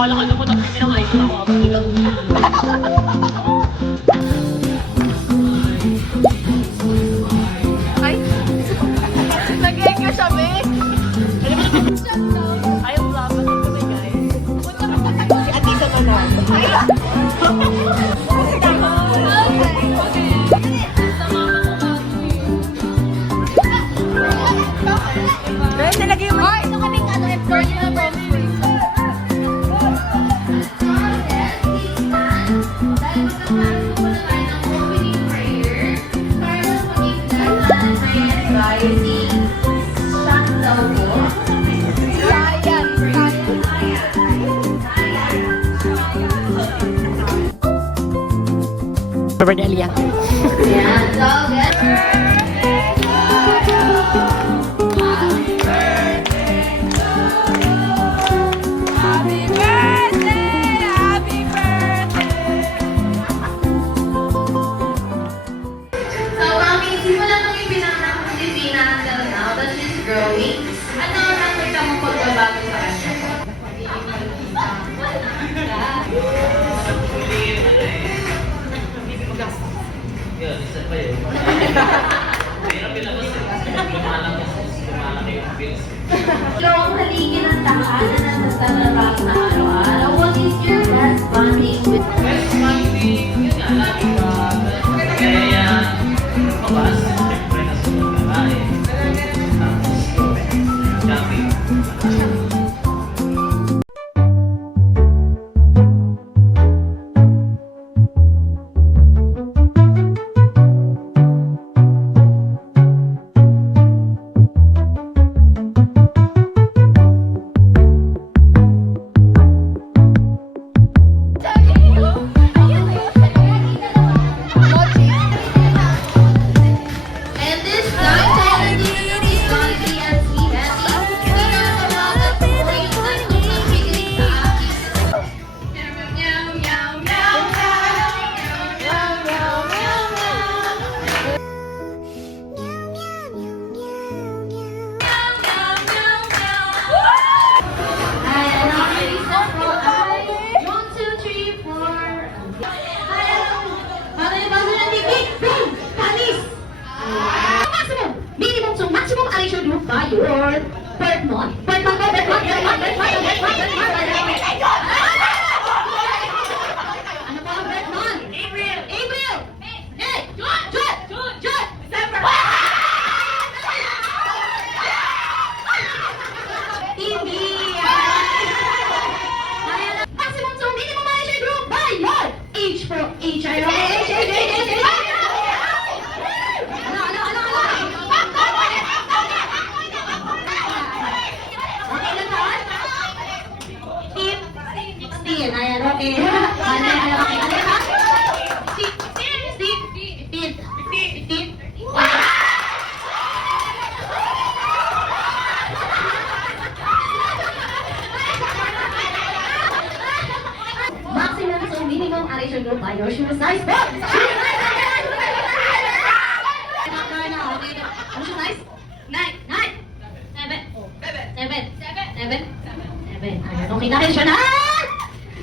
Akala ka naman ang pinangay ko ako. Ay! Nag-enga siya, be! Ayaw laban ng kami, guys. Si Atisa naman. Guys, nalagay mo. Ay, ito kaming effort na Berdelia. Yeah, it's all good. So, simula nung ipinanganak ko si Tina until now, that she's growing, ano ang nakita mong pagbabago sa kanya? Yun, isa pa yun. Mahirap ilabas eh. Lumalaki yung bills. Ikaw ang haligi ng tahanan at nagtatrabaho na araw-araw. What is your best bonding with Best bonding, yun nga, lagi ka. Kaya, mabas, siyempre na sa pagkakain. Tapos, shopping. And this time, is going to be as sweet as we talk about the stories that will not be sa akin. Meow, meow, meow, meow, meow, meow, meow, meow. One, two, three, four. Paano yung bago ng TV? Boom! Tanis! Maximum! Minimum to maximum addition group by your Bertmont. Bertmont, Bertmont, Bertmont, Bertmont, Bertmont, Bertmont. Ano pa ang Bertmont? April! April! May! June! June! June! June! December! TV! Maximum to minimum addition group by your H for H. Ano? Okay lang ba? Team 16. Ayan, okay. Ano ha? 15. Maximum to minimum addition group by your shoe size. Ano shoe size? 9. 7. Ayan, okay na rin siya na.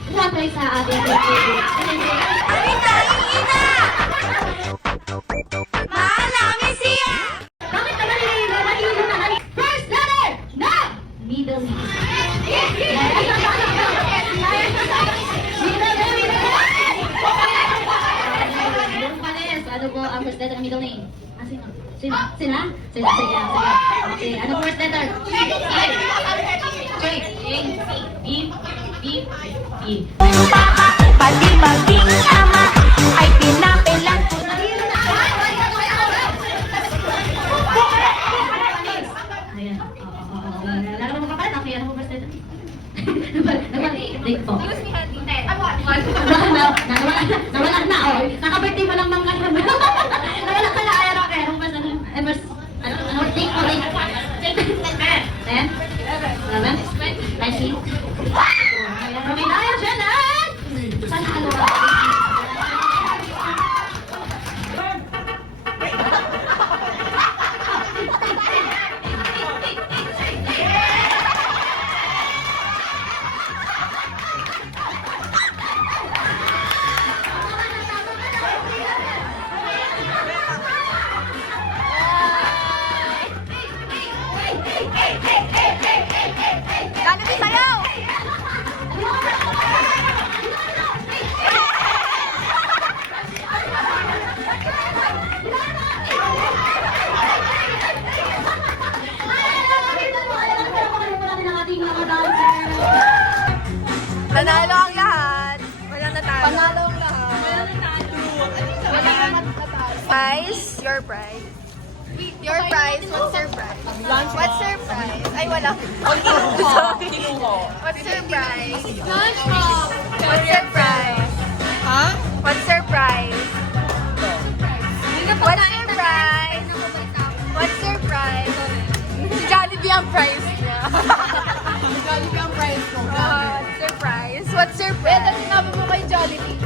One point sa ating bakit naman nilalayo na namin? First letter na Middle East. Ano po ang first letter ng middle name? Sino? Sila? Sila. Okay, ano first letter? B. Pati maging ama ay pinapilan ko na. Ayan. Lalo mo kapalit. Okay, ano po first letter? Nagmali po. Nawala na, oh. Nakabirthday mo lang mga nawala ka na, ayan, okay. Anong first, ano, take ko, take. 10? 11? 19? Okay na, ayan, Janet! Saan halo? Panalo ang lahat. Prize, your prize. Your prize, what's your prize? What's your prize? Ay, wala. Sorry. What's your prize? What's your prize? Ha? What's your prize? What's your prize? What's your prize? Si Jollibee ang prize niya. Jollibee ang price ko. What's your prize? What's your prize? Ano sinabi mo kay Jollibee?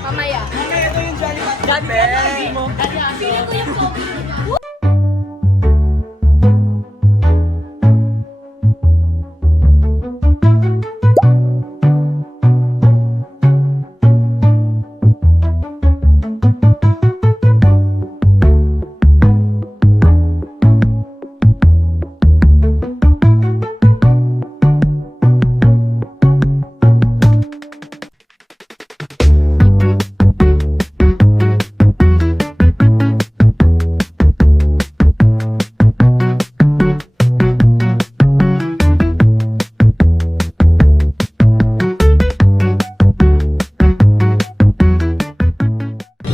Mamaya. Jollibee mo. Feeling ko yung Kobe.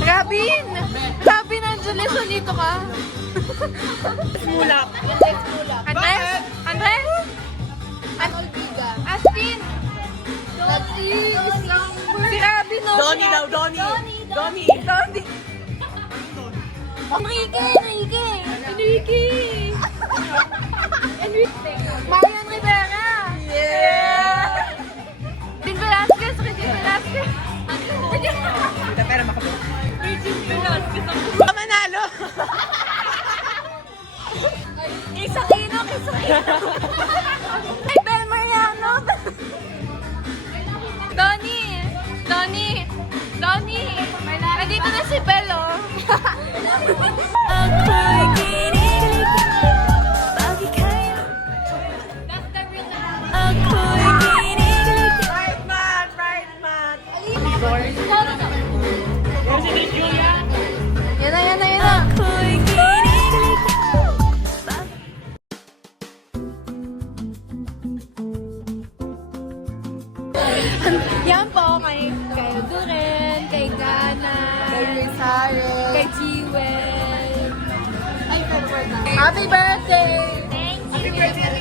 Rabin! Rabin, Angeles, nandito ka? Mulak. Andres? Andres? Olviga. Aspin! Si Rabin, no? Donnie daw, Donnie. Donnie. Donnie. Enrique! Marian Rivera! Yeah! Din Velasquez! Pero makapag. Manalo. Kisakino! Ay, Bel Mariano! Donnie! Nandito na si Bel, oh! Ako'y kinikilig bakit kaya ako'y kinikilig Right man. Yan na! ako'y kinikilig Yan po kay Duren, kay Gana, kay Rizare, kay Jewel. Ay, pero birthday. Happy birthday! Happy birthday,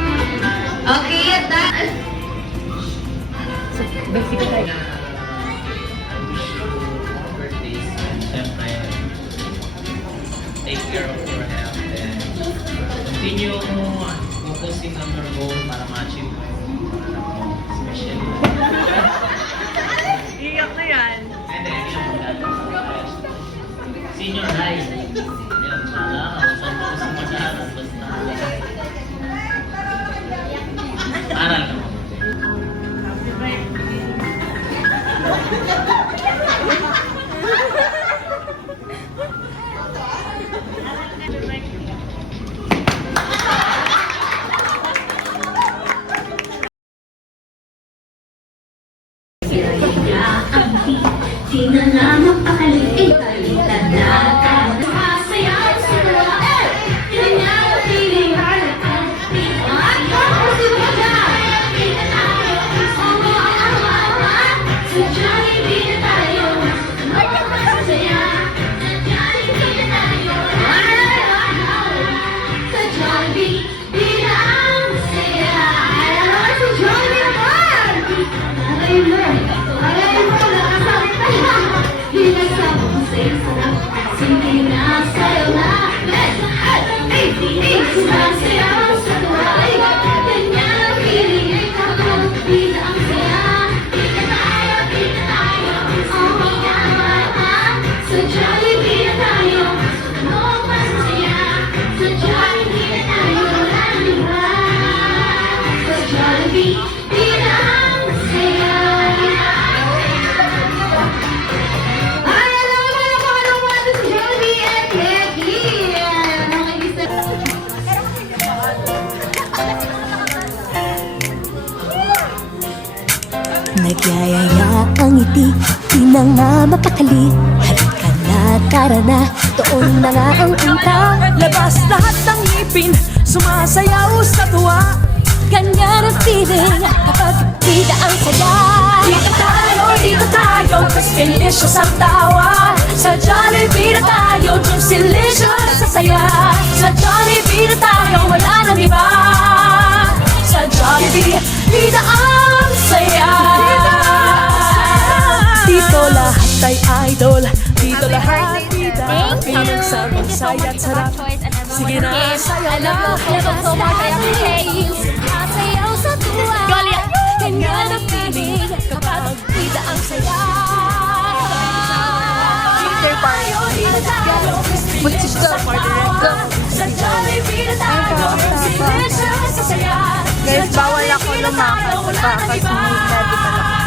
Okay, at that. Birthdays, and syempre, take care of your health and continue focusing on your goal para ma-achieve mo yung pangarap mo. Especially, Iyak na yan. and then, senior high. Yan, sana kung saan mo gusto mag-aaral, basta aral ka mo. Di na naman pakalit, baliktad na ka. Sumasayaw sa tuwa, yun nga ang feeling. At ako si Wanda, sa Jollibee na tayo. Masaya, sa Jollibee na tayo. Sa Jollibee, di na ang masaya. Sa Jollibee naman! Aray mo, nakasakit na lang. Di nagsama ko sa'yo sarap. Sige na, sa'yo na. Sumasayaw sa tuway. Ganyan ang feeling. Ikaw, di na ang saya. Di na tayo. Sa Jollibee na tayo. Ano masaya? Sa Jollibee na tayo. Sa Jollibee, di na ang saya. Ay, alam mo na kung anong wala sa Jollibee at Becky. Nagyayaya ang ngiti, di na nga mapakali. Halika na tara na, doon na nga ang punta. Labas lahat ng ngipin, sumasayaw sa tuwa. Ganyan ang feeling kapag kita ang saya. Dito tayo, cause delicious ang tawa. Sa Jollibee na tayo, juicylicious sa saya. Sa Jollibee na tayo, wala nang iba. Sa Jollibee, kita ang saya. Dito lahat ay idol, dito lahat kita. Pinagsama-saya at sarap. Sige na, sayaw na. so much. I appreciate you. Sayaw sa tuwa. Ganyan ang feeling kapag kita ang saya. Their party. Sa Jollibee na tayo, delicious sa saya. Guys, bawal ako lumakad. Baka kasi hindi pwede ka